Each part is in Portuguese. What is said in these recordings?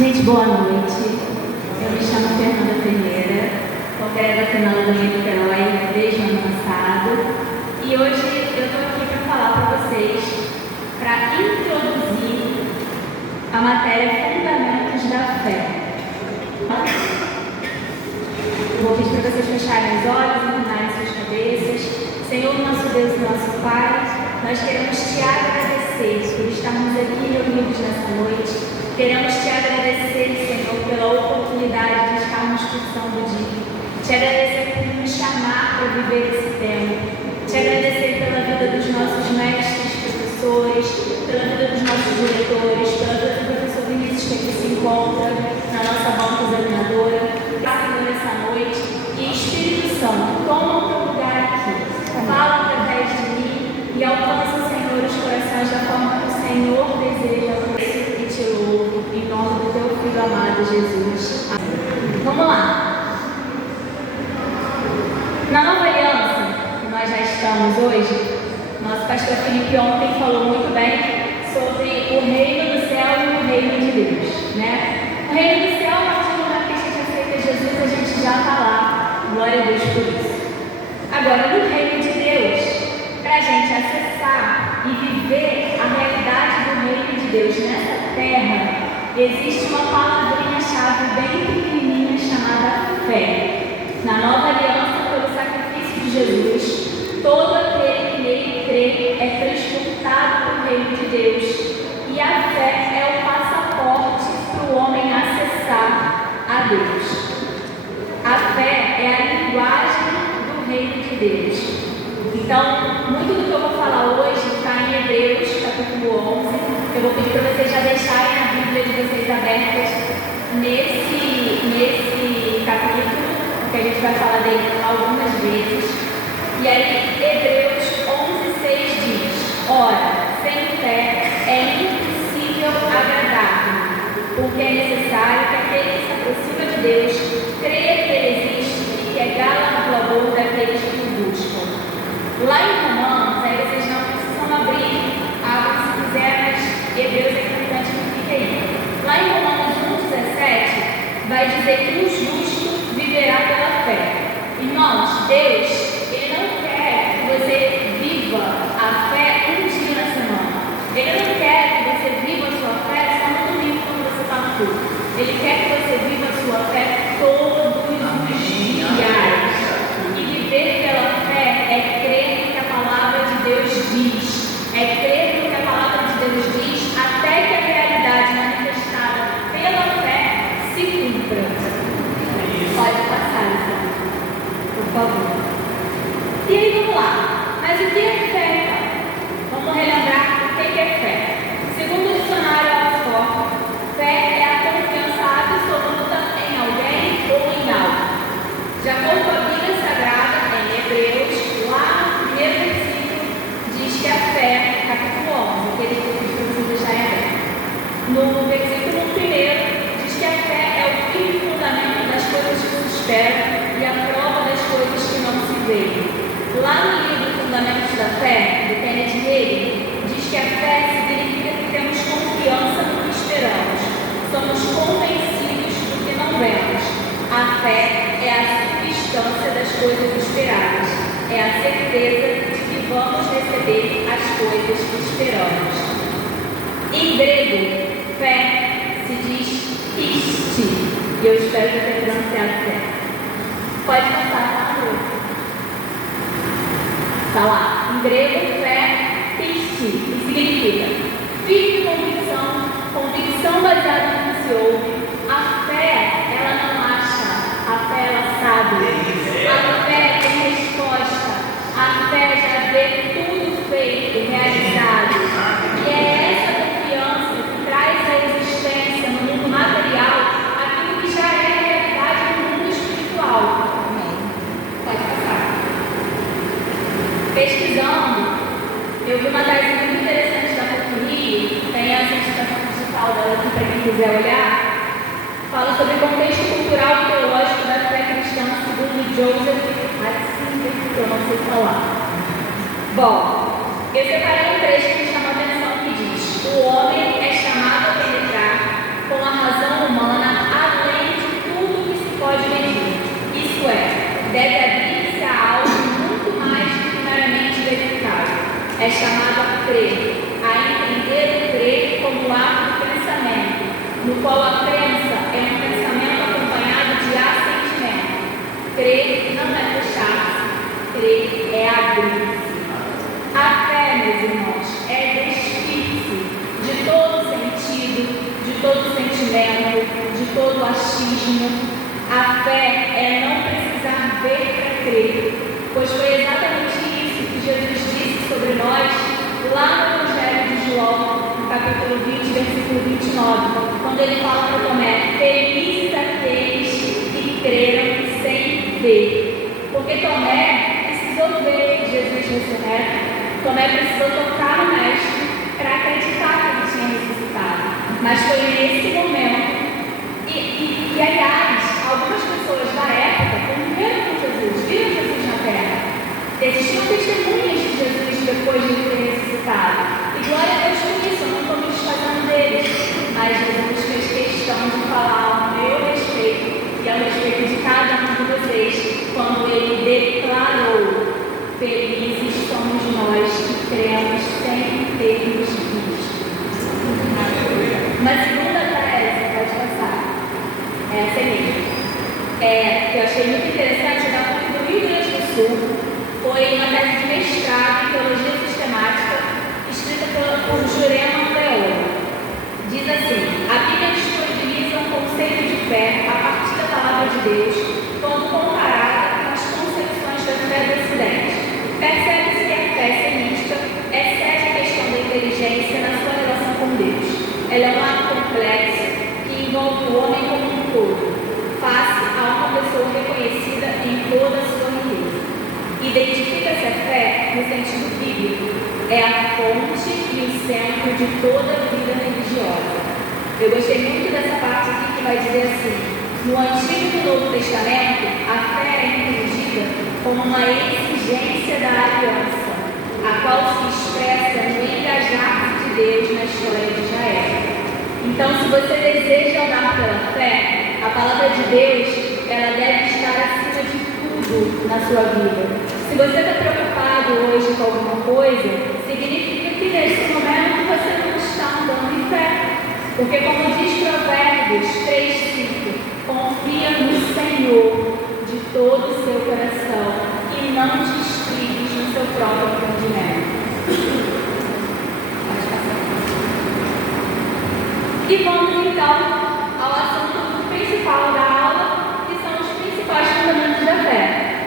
Gente, boa noite. Eu me chamo Fernanda Ferreira, congrego aqui na Lua de Niterói desde o ano passado. E hoje eu estou aqui para falar para vocês, para introduzir a matéria Fundamentos da Fé. Eu vou pedir para vocês fecharem os olhos, inclinarem suas cabeças. Senhor, nosso Deus e nosso Pai, nós queremos te agradecer por estarmos aqui reunidos nessa noite. Queremos te agradecer, Senhor, pela oportunidade de estarmos cursando o dia. Te agradecer por nos chamar para viver esse tempo. Te agradecer pela vida dos nossos mestres, professores, pela vida dos nossos diretores, pela vida do professor Vinícius que aqui se encontra na nossa banca examinadora. Senhor, essa noite. E Espírito Santo, toma o teu lugar aqui. Fala através de mim e alcança, Senhor, os corações da forma que o Senhor deseja. Te louvo em nome do teu Filho amado Jesus. Amém. Vamos lá. Na nova aliança, que nós já estamos hoje, nosso pastor Felipe ontem falou muito bem sobre o reino do céu e o reino de Deus, né? O reino do céu, a partir do momento que a gente aceita Jesus, a gente já está lá. Glória a Deus por isso. Agora, no reino de Deus, para a gente acessar e viver a realidade do reino de Deus nessa terra, existe uma palavrinha-chave bem pequenininha chamada fé. Na nova aliança, pelo sacrifício de Jesus, todo aquele que nele crê é transportado para o reino de Deus. E a fé é o passaporte para o homem acessar a Deus. A fé é a linguagem do reino de Deus. Então, muito do que eu vou falar hoje está em Hebreus, capítulo 11. Eu vou pedir para vocês já deixarem a Bíblia de vocês abertas nesse capítulo, que a gente vai falar dele algumas vezes. E aí, Hebreus 11:6 diz: ora, sem fé é impossível agradar-lhe, porque é necessário que aquele que se aproxima de Deus creia que ele existe e que é galardoador daqueles que o buscam. Lá em Romanos, aí vocês não precisam abrir, abrem se quiser, mas Hebreus é importante que fique aí. Lá em Romanos 1:17, vai dizer que o justo viverá pela fé. Irmãos, Deus, Ele não quer que você viva a fé um dia na semana. Ele não quer que você viva a sua fé só no domingo quando você está no culto. Ele quer que você viva a sua fé todos os dias. E viver pela fé é crer no que a palavra de Deus diz. É crer no que a palavra de Deus diz até que a realidade manifestada pela fé se cumpra. Pode passar, então, por favor. E aí, vamos lá. Mas o que é fé, então? Vamos relembrar o que é fé. Segundo o dicionário Oxford, fé é a confiança absoluta em alguém ou em algo. De acordo com a Bíblia Sagrada, em Hebreus, lá no primeiro versículo, diz que a fé, capítulo 11, aquele que eu pedi para vocês deixarem aberto. No versículo 1, diz que a fé é o firme fundamento das coisas que se esperam e a prova das coisas que não se veem. Lá no livro Fundamentos da Fé, do Kenneth Hagin, diz que a fé significa que temos confiança no que esperamos. Somos convencidos do que não vemos. A fé é a substância das coisas esperadas. É a certeza de que vamos receber as coisas que esperamos. Em grego, fé se diz pisti. E eu espero que eu tenha pronunciado certo. Pode passar lá no outro. Está lá. Em grego, fé pisti. E significa firme convicção, convicção baseada no que se ouve. A fé, ela não acha. A fé, ela sabe. A fé tem resposta. A fé já vê tudo feito, realizado. E é essa confiança que traz à existência no mundo material aquilo que já é realidade no mundo espiritual. Amém. Pode passar. Pesquisando, eu vi uma tese muito interessante da PUC-Rio, tem a certificação digital dela aqui para quem quiser olhar. Fala sobre o contexto cultural e teológico da fé cristã segundo Joseph Ratzinger, que eu não sei falar. Bom, eu separei um trecho que me chamou a atenção que diz: o homem é chamado a penetrar com a razão humana no qual a crença é um pensamento acompanhado de assentimento. Crer não é fechar-se, crer é abrir-se. A fé, meus irmãos, é despir-se de todo sentido, de todo sentimento, de todo achismo. A fé é não precisar ver para crer, pois foi exatamente isso que Jesus disse sobre nós lá no Evangelho de João, no capítulo 20, versículo 29, quando ele fala para Tomé: felizes aqueles que creram sem ver. Porque Tomé precisou ver Jesus ressurreto, Tomé precisou tocar no Mestre para acreditar que ele tinha ressuscitado. Mas foi nesse momento, e aliás, algumas pessoas da época conviveram com Jesus, viram Jesus na terra, existiam testemunhas de Jesus depois de ele ter ressuscitado. E glória a Deus por isso, eu não estou me desfazendo deles, mas Jesus fez questão de falar ao meu respeito e ao respeito de cada um de vocês, quando ele declarou: felizes somos nós que cremos sem termos visto. Uma segunda tese, pode passar, essa mesmo, que eu achei muito interessante, da PUC do Rio Grande do Sul, foi uma tese de mestrado em Teologia Sistemática, escrita por Jurema Leão. Diz assim: a Bíblia disponibiliza um conceito de fé a partir da palavra de Deus, quando comparada com as concepções da fé do Ocidente. Percebe-se que a fé semítica excede a questão da inteligência na sua relação com Deus. Ela é um ato complexo que envolve o homem como um todo, face a uma pessoa reconhecida em toda a sua riqueza. Identifica-se a fé no sentido bíblico, é a fonte e o centro de toda a vida religiosa. Eu gostei muito dessa parte aqui que vai dizer assim: no Antigo e Novo Testamento, a fé é entendida como uma exigência da aliança, a qual se expressa no engajar-se de Deus na história de Israel. Então, se você deseja andar pela fé, a palavra de Deus, ela deve estar acima de tudo na sua vida. Se você está preocupado hoje com alguma coisa, significa que nesse momento você não está andando em fé. Porque, como diz Provérbios 3:5, confia no Senhor de todo o seu coração e não te estribes no seu próprio entendimento. E vamos então ao assunto principal da aula, que são os principais fundamentos da fé: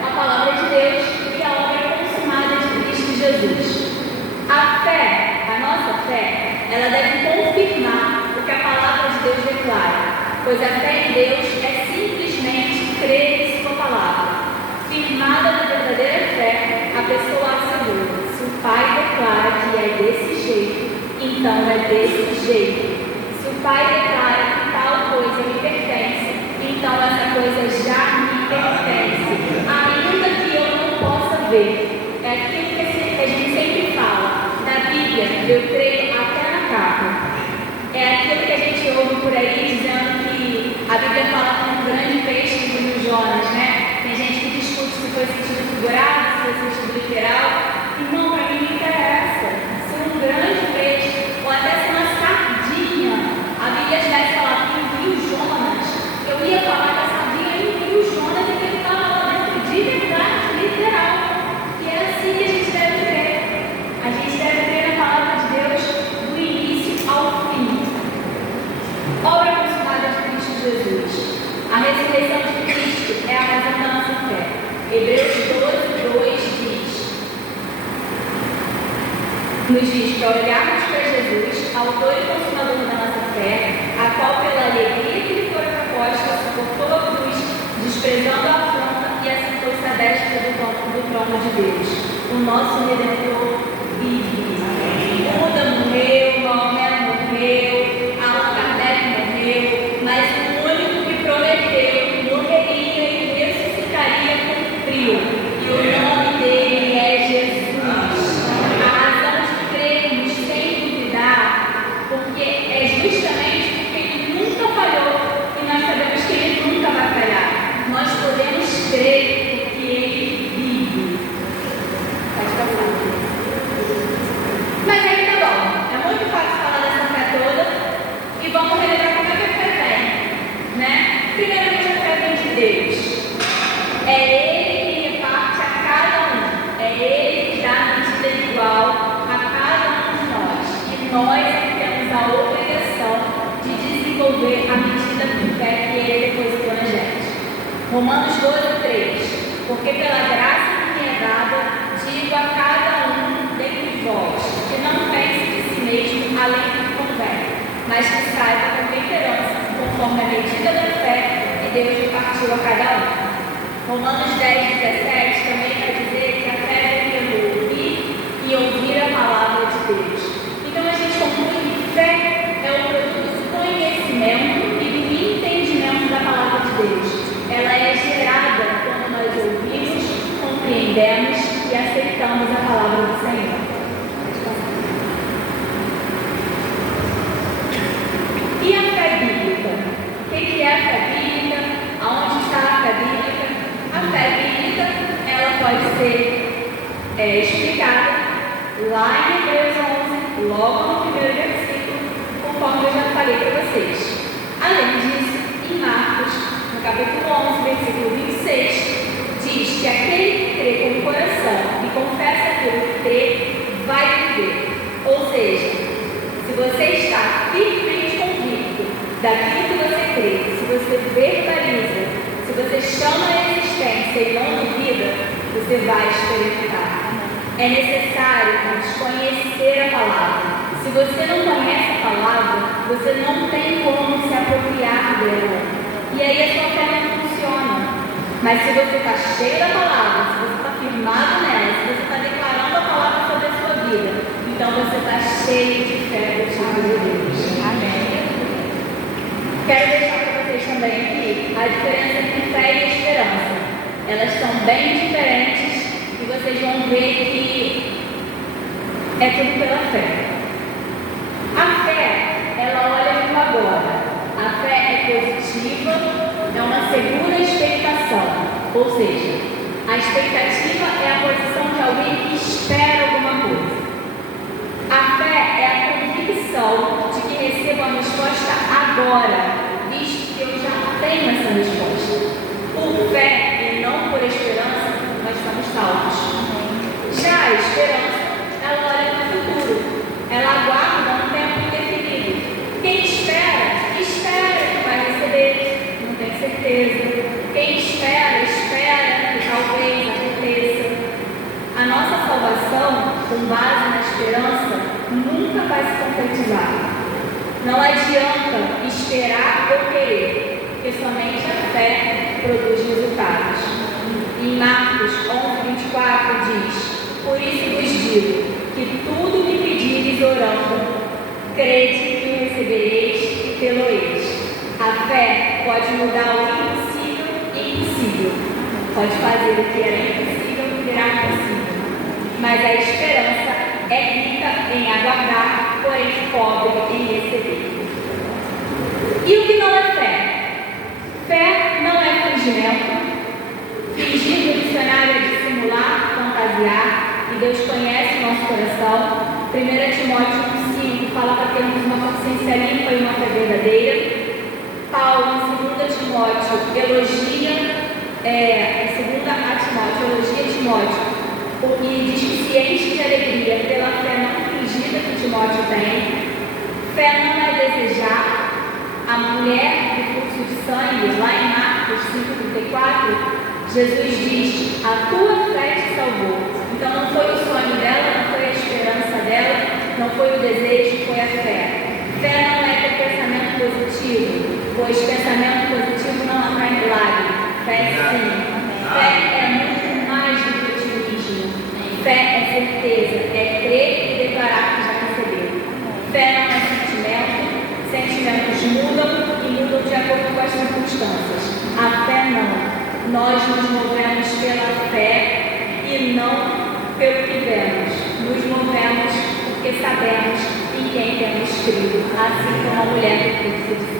a palavra de Deus e a obra consumada de Cristo Jesus. A fé, a nossa fé, ela deve confirmar o que a palavra de Deus declara, pois a fé em Deus é simplesmente crer em sua palavra. Firmada na verdadeira fé, a pessoa assegura: se o Pai declara que é desse jeito, então é desse jeito. Se o Pai declara que tal coisa me pertence, então essa coisa já me pertence, ainda que eu não possa ver. É aquilo que a gente sempre fala, na Bíblia, eu creio até na capa. É aquilo que a gente ouve por aí dizendo que a Bíblia fala com um grande peixe do Rio Jonas, né? Tem gente que discute se foi sentido figurado, se foi sentido literal. Irmão, para mim não interessa. Se um grande peixe, ou até se uma sardinha, a Bíblia tivesse falado que o Rio Jonas, eu ia falar da sardinha e o Rio Jonas, e que ele estava lá dentro de verdade, literal. E é assim que a gente deve crer. A gente deve crer na palavra de Deus do início ao fim. Obra consumada de Cristo Jesus. A ressurreição de Cristo é a razão da nossa fé. Hebreus 12:2 nos diz para olharmos para Jesus, autor e consumador da nossa fé, a qual pela alegria que lhe fora proposta suportou a cruz, desprezando a afronta, e assentou-se à destra do trono de Deus. O nosso Redentor vive. Buda morreu, Maomé morreu, Allan Kardec morreu, mas o único que prometeu morreria e ressuscitaria cumpriu. E o nome dele é Jesus. A razão de crermos sem duvidar, porque é justamente porque ele nunca falhou e nós sabemos que ele nunca vai falhar. Nós podemos crer porque ele vive. Pode passar. desenvolver a medida de fé que Ele depositou na gente. Romanos 12:3. Porque pela graça que me é dada, digo a cada um dentre vós, que não pense de si mesmo além do que convém, mas que saiba com temperança, conforme a medida da fé que Deus repartiu a cada um. Romanos 10:17 também vai dizer que a fé vem pelo ouvir e ouvir a palavra de Deus. Então a gente conclui que fé é o produto do conhecimento e do entendimento da palavra de Deus. Ela é gerada quando nós ouvimos, compreendemos e aceitamos a palavra do Senhor. E a fé bíblica? O que é a fé bíblica? Aonde está a fé bíblica? A fé bíblica, ela pode ser explicada lá em Hebreus 11, logo no primeiro versículo, conforme eu já falei para vocês. Além disso, em Marcos, no capítulo 11, versículo 26, diz que aquele que crê com o coração e confessa aquilo que crê, vai viver. Ou seja, se você está firmemente convicto daquilo que você crê, se você verbaliza, se você chama a existência e não duvida, você vai experimentar. É necessário, irmãos, conhecer a palavra. Se você não conhece a palavra, você não tem como se apropriar dela. E aí a sua fé não funciona. Mas se você está cheio da palavra, se você está firmado nela, se você está declarando a palavra sobre a sua vida, então você está cheio de fé do Filho de Deus. Amém. Quero deixar para vocês também aqui a diferença entre fé e esperança. Elas são bem diferentes e vocês vão ver que é tudo pela fé. A fé, ela olha para o agora. A fé é positiva, é uma segura expectação. Ou seja, a expectativa é a posição de alguém que espera alguma coisa. A fé é a convicção de que recebo a resposta agora, visto que eu já tenho essa resposta. Por fé e não por esperança, nós estamos salvos. Já a esperança, ela olha para o futuro. Ela aguarda um tempo indefinido. Quem espera que vai receber, não tem certeza. Quem espera que talvez aconteça. A nossa salvação, com base na esperança, nunca vai se concretizar. Não adianta esperar ou querer, porque somente a fé produz resultados. Em Marcos 11:24 diz: por isso vos digo, que tudo que pedires orando, crede que o recebereis e tê-lo-eis. A fé pode mudar o impossível em possível. Pode fazer o que era impossível virar possível. Mas a esperança é rica em aguardar, porém pobre em receber. E o que não é fé? Fé não é fingimento. Fingir no dicionário é dissimular, fantasiar, e Deus conhece o nosso coração. 1 Timóteo 5 fala para termos uma consciência limpa e uma fé verdadeira. Paulo, em 2 Timóteo, elogia Timóteo e diz que ciente de alegria pela fé não fingida que Timóteo tem. Fé não é desejar. A mulher do fluxo de sangue, lá em Marcos 5:34, Jesus diz: a tua fé te salvou. Então não foi o sonho dela, não foi a esperança dela, não foi o desejo, foi a fé. Fé não é ter pensamento positivo, pois pensamento positivo não atrai milagre. Fé sim. Fé é muito mais do que otimismo. Fé é certeza, é crer e declarar que já recebeu. Fé não é sentimento. Sentimentos mudam e mudam de acordo com as circunstâncias. A fé não. Nós nos movemos pela fé e não pelo que vemos. Nos movemos porque sabemos em quem temos crido, assim como a mulher do fluxo de sangue.